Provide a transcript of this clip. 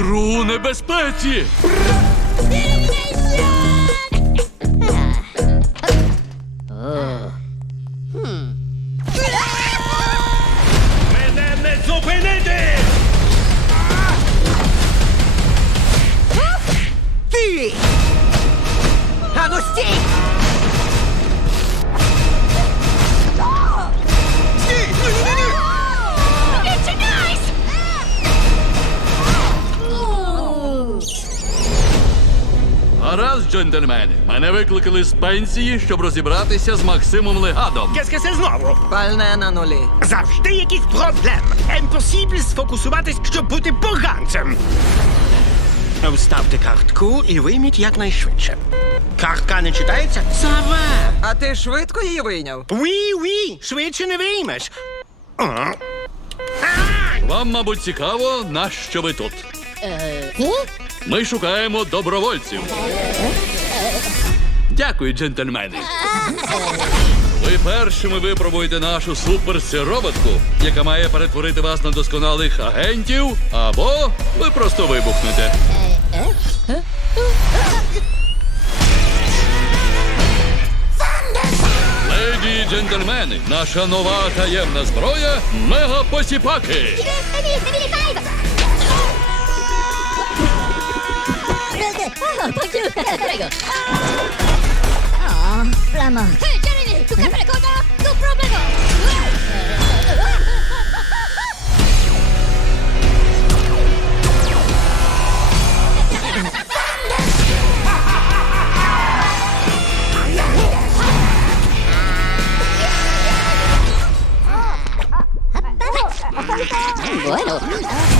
Молодці! Мене не зупинити! Ти! Ану! Стій! Джентльмени. Мене викликали з пенсії, щоб розібратися з Максимом Легадом. Qu'est-ce que c'est знову? Пальне на нулі. Завжди якийсь проблем. Емпосібль сфокусуватись, щоб бути поганцем. Вставте картку і вийміть якнайшвидше. Картка не читається? Сава! А ти швидко її вийняв? Уі, уі, швидше не виймеш. Вам, мабуть, цікаво, на що ви тут. Ми шукаємо добровольців. Дякую, джентльмени. Ви першими випробуєте нашу суперсироботку, яка має перетворити вас на досконалих агентів, або ви просто вибухнете. Леді і джентльмени, наша нова таємна зброя мегапосіпаки. 아, 박지훈 드래그. 아, 플라머. 제리니, tu camera cosa? Tu problema. Bueno.